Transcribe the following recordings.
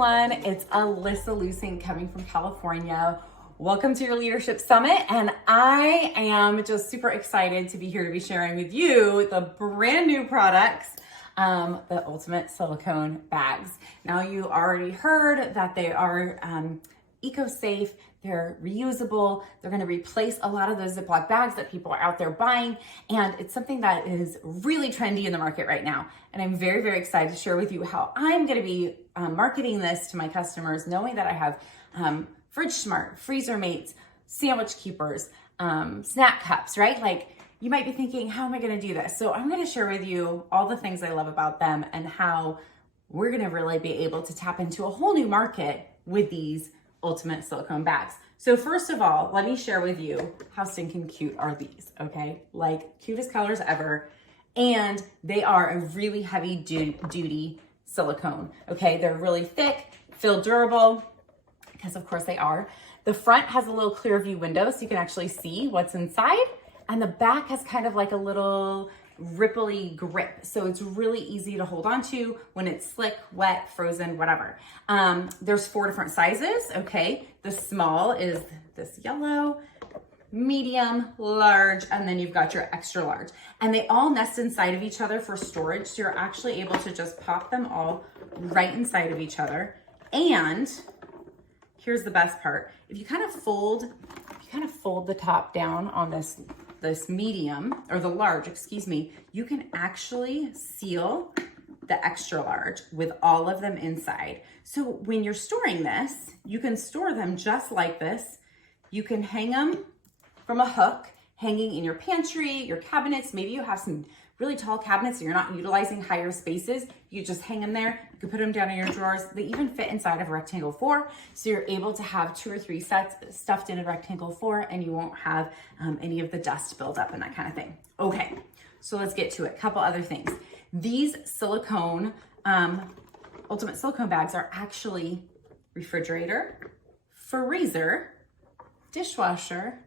everyone, it's Alyssa Leusink coming from California. Welcome to your Leadership Summit, and I am just super excited to be here to be sharing with you the brand new products, the Ultimate Silicone Bags. Now, you already heard that they are eco-safe, they're reusable, they're gonna replace a lot of those Ziploc bags that people are out there buying, and it's something that is really trendy in the market right now. And I'm very, very excited to share with you how I'm gonna be marketing this to my customers, knowing that I have Fridge Smart, Freezer Mates, Sandwich Keepers, snack cups, right? Like, you might be thinking, how am I gonna do this? So I'm gonna share with you all the things I love about them and how we're gonna really be able to tap into a whole new market with these Ultimate Silicone Bags. So first of all, let me share with you how stinking cute are these, okay? Like, cutest colors ever. And they are a really heavy duty silicone, okay? They're really thick, feel durable, because of course they are. The front has a little clear view window so you can actually see what's inside. And the back has kind of like a little ripply grip. So it's really easy to hold on to when it's slick, wet, frozen, whatever. There's 4 different sizes, okay? The small is this yellow, medium, large, and then you've got your extra large. And they all nest inside of each other for storage. So you're actually able to just pop them all right inside of each other. And here's the best part. If you kind of fold the top down on this medium, or the large, excuse me, you can actually seal the extra large with all of them inside. So when you're storing this, you can store them just like this. You can hang them from a hook, hanging in your pantry, your cabinets. Maybe you have some really tall cabinets and you're not utilizing higher spaces. You just hang them there. You can put them down in your drawers. They even fit inside of a rectangle 4. So you're able to have 2 or 3 sets stuffed in a rectangle 4 and you won't have any of the dust build up and that kind of thing. Okay, so let's get to it. Couple other things. These silicone, Ultimate Silicone Bags are actually refrigerator, freezer, dishwasher,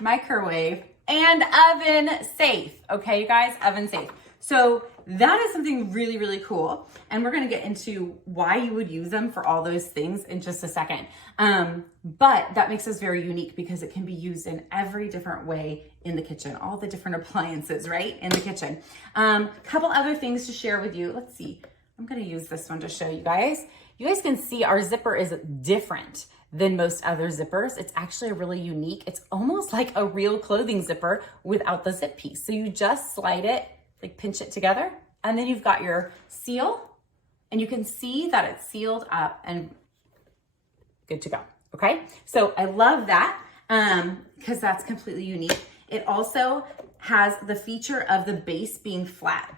microwave, and oven safe. Okay, you guys, oven safe. So that is something really, really cool. And we're gonna get into why you would use them for all those things in just a second. But that makes us very unique because it can be used in every different way in the kitchen, all the different appliances, right, in the kitchen. Couple other things to share with you. Let's see, I'm gonna use this one to show you guys. You guys can see our zipper is different than most other zippers. It's actually really unique. It's almost like a real clothing zipper without the zip piece. So you just slide it, like pinch it together, and then you've got your seal, and you can see that it's sealed up and good to go, okay? So I love that because that's completely unique. It also has the feature of the base being flat.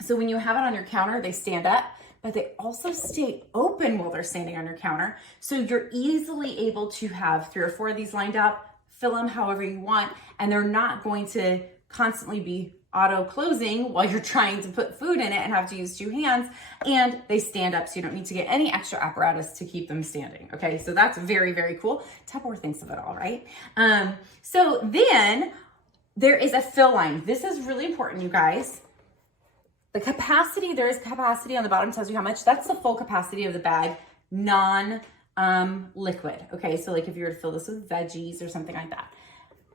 So when you have it on your counter, they stand up, but they also stay open while they're standing on your counter. So you're easily able to have 3 or 4 of these lined up, fill them however you want, and they're not going to constantly be auto closing while you're trying to put food in it and have to use 2 hands, and they stand up so you don't need to get any extra apparatus to keep them standing. Okay, so that's very, very cool. Tupperware thinks of it all, right? So then there is a fill line. This is really important, you guys. The capacity, there is capacity on the bottom, tells you how much. That's the full capacity of the bag, non-liquid. Okay, so like if you were to fill this with veggies or something like that.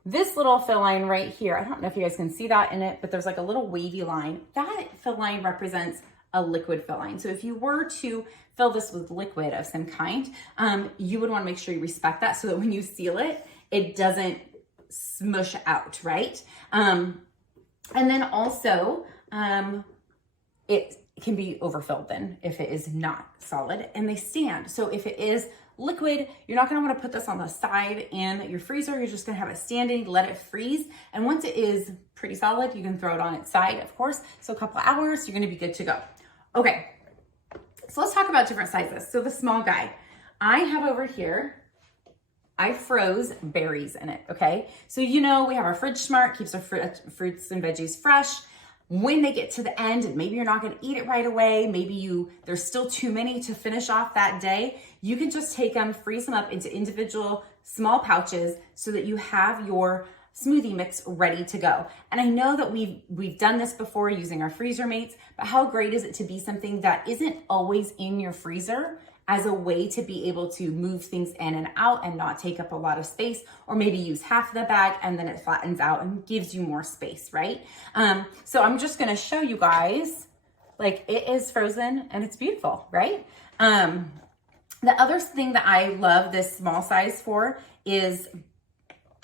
This little fill line right here, I don't know if you guys can see that in it, but there's like a little wavy line. That fill line represents a liquid fill line. So if you were to fill this with liquid of some kind, you would want to make sure you respect that so that when you seal it, it doesn't smush out, right? And then also, it can be overfilled then if it is not solid, and they stand. So if it is liquid, you're not gonna wanna put this on the side in your freezer. You're just gonna have it standing, let it freeze. And once it is pretty solid, you can throw it on its side, of course. So a couple of hours, you're gonna be good to go. Okay, so let's talk about different sizes. So the small guy, I have over here, I froze berries in it, okay? So you know we have our Fridge Smart, keeps our fruits and veggies fresh. When they get to the end, and maybe you're not gonna eat it right away, maybe there's still too many to finish off that day, you can just take them, freeze them up into individual small pouches so that you have your smoothie mix ready to go. And I know that we've done this before using our freezer mates, but how great is it to be something that isn't always in your freezer as a way to be able to move things in and out and not take up a lot of space, or maybe use half of the bag and then it flattens out and gives you more space, right? So I'm just gonna show you guys, like, it is frozen and it's beautiful, right? The other thing that I love this small size for is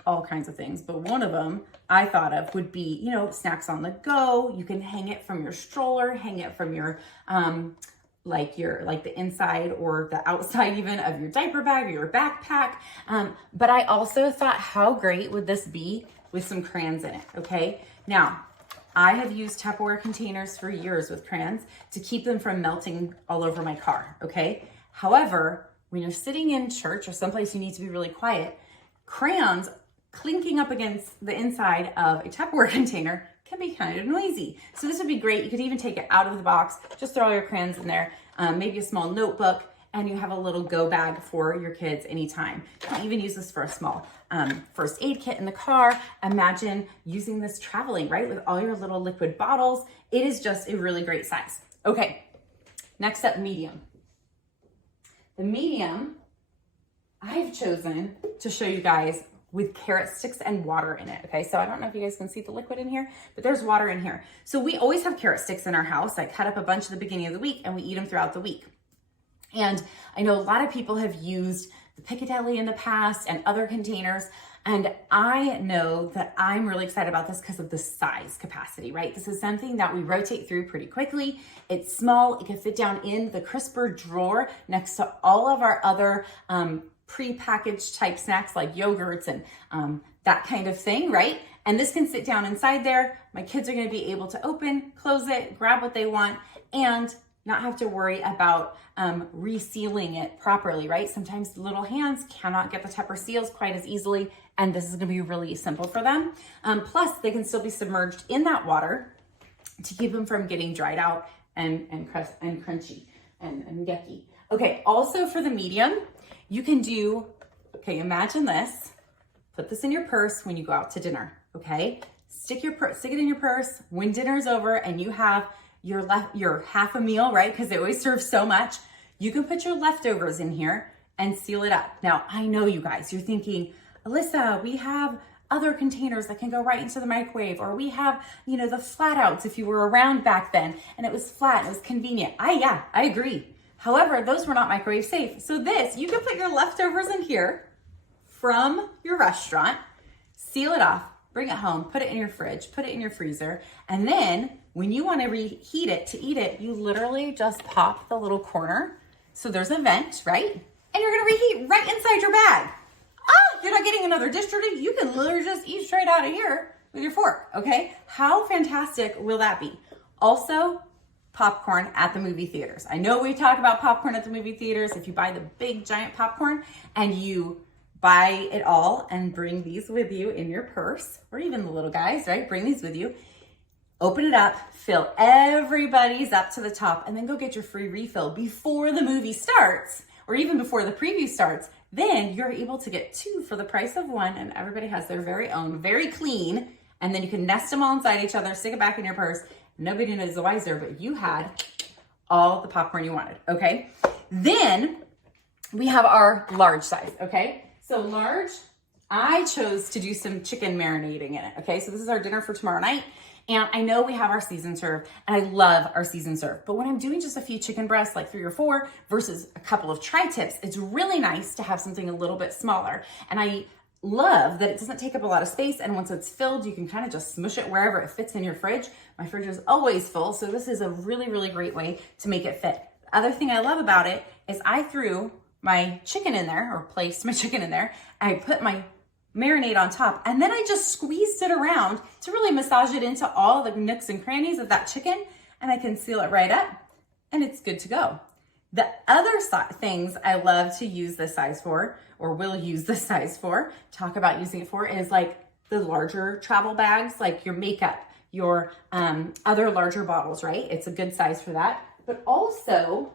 all kinds of things, but one of them I thought of would be, you know, snacks on the go. You can hang it from your stroller, hang it from your, like the inside or the outside even of your diaper bag or your backpack. But I also thought, how great would this be with some crayons in it, okay? Now, I have used Tupperware containers for years with crayons to keep them from melting all over my car, okay? However, when you're sitting in church or someplace you need to be really quiet, crayons clinking up against the inside of a Tupperware container can be kind of noisy. So this would be great. You could even take it out of the box, just throw all your crayons in there, maybe a small notebook, and you have a little go bag for your kids anytime. You can even use this for a small first aid kit in the car. Imagine using this traveling, right? With all your little liquid bottles. It is just a really great size. Okay, next up, medium. The medium, I've chosen to show you guys with carrot sticks and water in it, okay? So I don't know if you guys can see the liquid in here, but there's water in here. So we always have carrot sticks in our house. I cut up a bunch at the beginning of the week and we eat them throughout the week. And I know a lot of people have used the Piccadilly in the past and other containers. And I know that I'm really excited about this because of the size capacity, right? This is something that we rotate through pretty quickly. It's small, it can fit down in the crisper drawer next to all of our other pre-packaged type snacks like yogurts and that kind of thing, right? And this can sit down inside there. My kids are gonna be able to open, close it, grab what they want, and not have to worry about resealing it properly, right? Sometimes little hands cannot get the Tupper seals quite as easily, and this is gonna be really simple for them. Plus, they can still be submerged in that water to keep them from getting dried out and crunchy and yucky. Okay, also for the medium, you can do, okay, imagine this. Put this in your purse when you go out to dinner, okay? Stick it in your purse when dinner's over and you have your half a meal, right? Because they always serve so much. You can put your leftovers in here and seal it up. Now, I know you guys, you're thinking, Alyssa, we have other containers that can go right into the microwave, or we have, you know, the flat outs if you were around back then and it was flat and it was convenient. I agree. However, those were not microwave safe. So this, you can put your leftovers in here from your restaurant, seal it off, bring it home, put it in your fridge, put it in your freezer, and then when you want to reheat it to eat it, you literally just pop the little corner. So there's a vent, right? And you're gonna reheat right inside your bag. Oh, you're not getting another dish dirty. You can literally just eat straight out of here with your fork, okay? How fantastic will that be? Also, popcorn at the movie theaters. I know we talk about popcorn at the movie theaters. If you buy the big giant popcorn and you buy it all and bring these with you in your purse, or even the little guys, right? Bring these with you. Open it up, fill everybody's up to the top, and then go get your free refill before the movie starts, or even before the preview starts. Then you're able to get two for the price of one, and everybody has their very own, very clean, and then you can nest them all inside each other, stick it back in your purse. Nobody knows the wiser, but you had all the popcorn you wanted, okay? Then we have our large size, okay? So large, I chose to do some chicken marinating in it, okay? So this is our dinner for tomorrow night. And I know we have our seasoned serve, and I love our seasoned serve. But when I'm doing just a few chicken breasts, like 3 or 4, versus a couple of tri-tips, it's really nice to have something a little bit smaller. And I love that it doesn't take up a lot of space, and once it's filled, you can kind of just smush it wherever it fits in your fridge. My fridge is always full, so this is a really, really great way to make it fit. The other thing I love about it is I threw my chicken in there, or placed my chicken in there. I put my marinade on top, and then I just squeezed it around to really massage it into all the nooks and crannies of that chicken, and I can seal it right up, and it's good to go. The other things I love to use this size for, or will use this size for, talk about using it for, is like the larger travel bags, like your makeup, your other larger bottles, right? It's a good size for that. But also,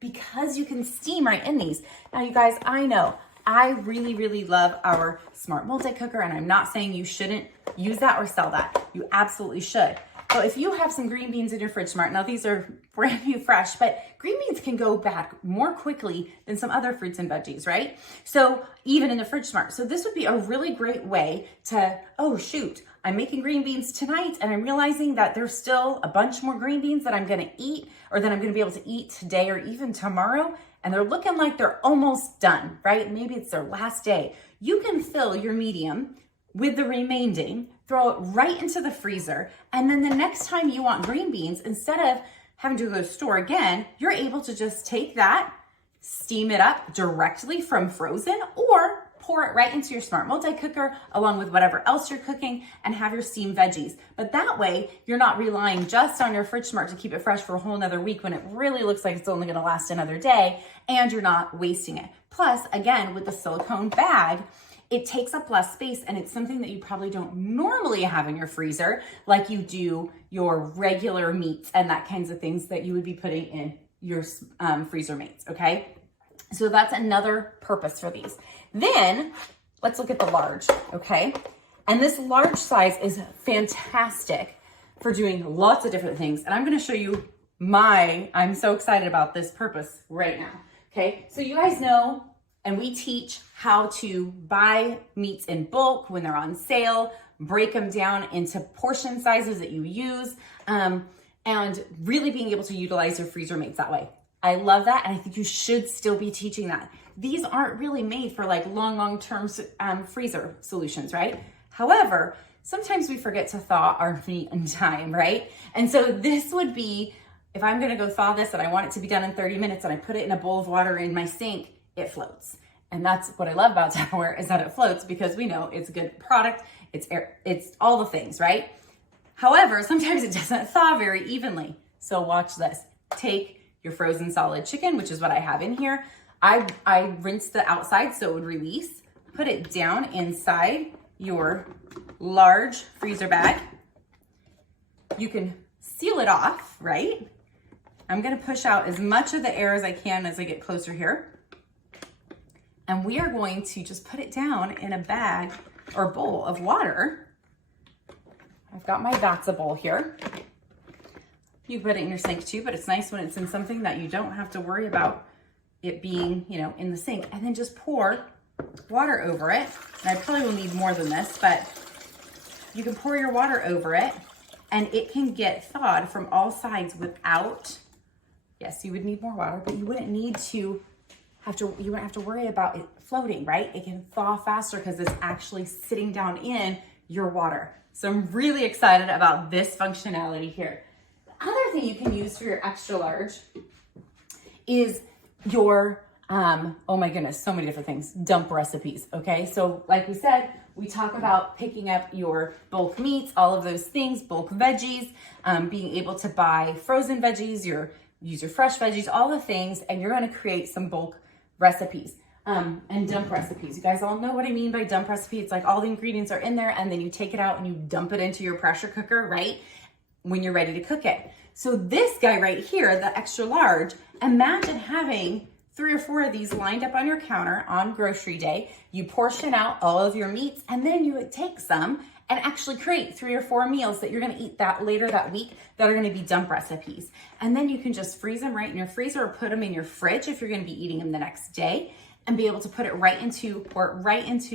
because you can steam right in these. Now, you guys, I know, I really, really love our smart multi-cooker, and I'm not saying you shouldn't use that or sell that. You absolutely should. So if you have some green beans in your fridge smart, now these are brand new fresh, but green beans can go bad more quickly than some other fruits and veggies, right? So even in the fridge smart. So this would be a really great way to, oh shoot, I'm making green beans tonight and I'm realizing that there's still a bunch more green beans that I'm gonna eat or that I'm gonna be able to eat today or even tomorrow. And they're looking like they're almost done, right? Maybe it's their last day. You can fill your medium with the remaining, throw it right into the freezer. And then the next time you want green beans, instead of having to go to the store again, you're able to just take that, steam it up directly from frozen, or pour it right into your smart multi-cooker along with whatever else you're cooking and have your steamed veggies. But that way, you're not relying just on your fridge smart to keep it fresh for a whole nother week when it really looks like it's only gonna last another day, and you're not wasting it. Plus, again, with the silicone bag, it takes up less space and it's something that you probably don't normally have in your freezer like you do your regular meats and that kinds of things that you would be putting in your freezer mates, okay? So that's another purpose for these. Then let's look at the large, okay? And this large size is fantastic for doing lots of different things. And I'm gonna show you I'm so excited about this purpose right now, okay? So you guys know, and we teach how to buy meats in bulk when they're on sale, break them down into portion sizes that you use, and really being able to utilize your freezer mates that way. I love that, and I think you should still be teaching that. These aren't really made for like long-term freezer solutions, right? However, sometimes we forget to thaw our meat in time, right? And so this would be, if I'm gonna go thaw this and I want it to be done in 30 minutes and I put it in a bowl of water in my sink, it floats. And that's what I love about Tupperware, is that it floats because we know it's a good product, it's all the things, right? However, sometimes it doesn't thaw very evenly. So watch this. Take your frozen solid chicken, which is what I have in here. I rinsed the outside so it would release. Put it down inside your large freezer bag. You can seal it off, right? I'm gonna push out as much of the air as I can as I get closer here. And we are going to just put it down in a bag or bowl of water. I've got my Vatsa bowl here. You put it in your sink too, but it's nice when it's in something that you don't have to worry about it being, in the sink. And then just pour water over it. And I probably will need more than this, but you can pour your water over it and it can get thawed from all sides without, yes, you would need more water, but you wouldn't need to you wouldn't have to worry about it floating, right? It can thaw faster because it's actually sitting down in your water. So I'm really excited about this functionality here. The other thing you can use for your extra large is your, oh my goodness, so many different things, dump recipes, okay? So like we said, we talk about picking up your bulk meats, all of those things, bulk veggies, being able to buy frozen veggies, use your fresh veggies, all the things, and you're gonna create some bulk recipes and dump recipes. You guys all know what I mean by dump recipe. It's like all the ingredients are in there and then you take it out and you dump it into your pressure cooker, right? When you're ready to cook it. So this guy right here, the extra large, imagine having 3 or 4 of these lined up on your counter on grocery day. You portion out all of your meats and then you would take some and actually create 3 or 4 meals that you're gonna eat later that week that are gonna be dump recipes. And then you can just freeze them right in your freezer or put them in your fridge if you're gonna be eating them the next day and be able to put it right into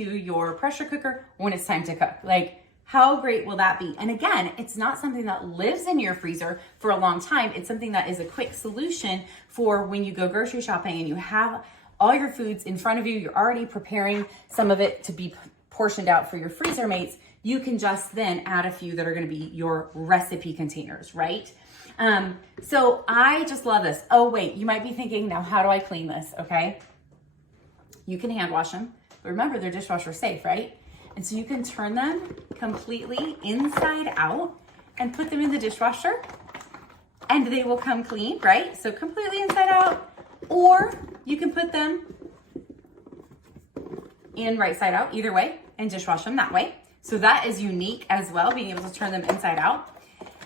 your pressure cooker when it's time to cook. Like, how great will that be? And again, it's not something that lives in your freezer for a long time. It's something that is a quick solution for when you go grocery shopping and you have all your foods in front of you. You're already preparing some of it to be portioned out for your freezer mates. You can just then add a few that are gonna be your recipe containers, right? So I just love this. Oh wait, you might be thinking, now how do I clean this, okay? You can hand wash them, but remember they're dishwasher safe, right? And so you can turn them completely inside out and put them in the dishwasher and they will come clean, right? So completely inside out, or you can put them in right side out, either way, and dishwash them that way. So that is unique as well, being able to turn them inside out.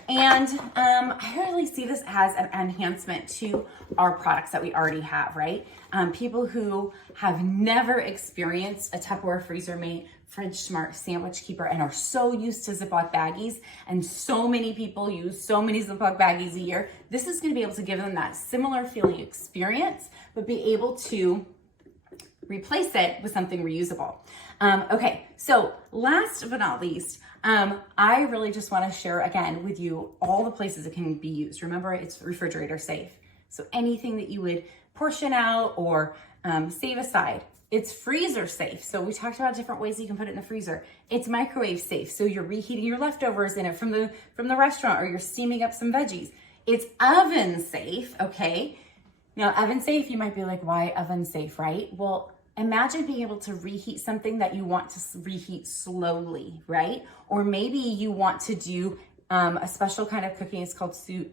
And I really see this as an enhancement to our products that we already have, right? People who have never experienced a Tupperware freezer mate Fridge Smart, Sandwich Keeper, and are so used to Ziploc baggies, and so many people use so many Ziploc baggies a year, this is gonna be able to give them that similar feeling experience, but be able to replace it with something reusable. Okay, so last but not least, I really just wanna share again with you all the places it can be used. Remember, it's refrigerator safe. So anything that you would portion out or save aside. It's freezer safe. So we talked about different ways you can put it in the freezer. It's microwave safe. So you're reheating your leftovers in it from the restaurant, or you're steaming up some veggies. It's oven safe, okay? Now, oven safe, you might be like, why oven safe, right? Well, imagine being able to reheat something that you want to reheat slowly, right? Or maybe you want to do a special kind of cooking. It's called sous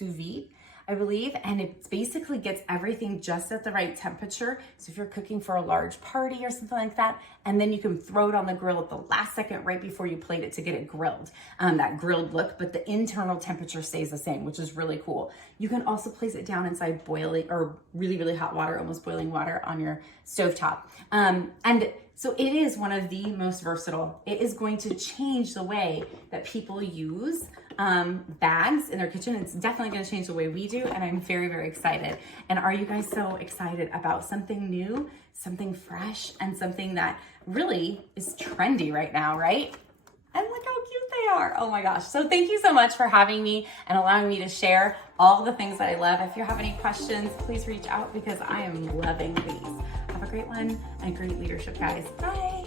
vide, I believe, and it basically gets everything just at the right temperature. So if you're cooking for a large party or something like that, and then you can throw it on the grill at the last second right before you plate it to get it grilled, that grilled look, but the internal temperature stays the same, which is really cool. You can also place it down inside boiling or really, really hot water, almost boiling water on your stovetop. And so it is one of the most versatile. It is going to change the way that people use bags in their kitchen. It's definitely going to change the way we do, and I'm very, very excited. And are you guys so excited about something new, something fresh, and something that really is trendy right now, right? And look how cute they are. Oh my gosh. So thank you so much for having me and allowing me to share all the things that I love. If you have any questions, please reach out because I am loving these. Have a great one and great leadership, guys. Bye.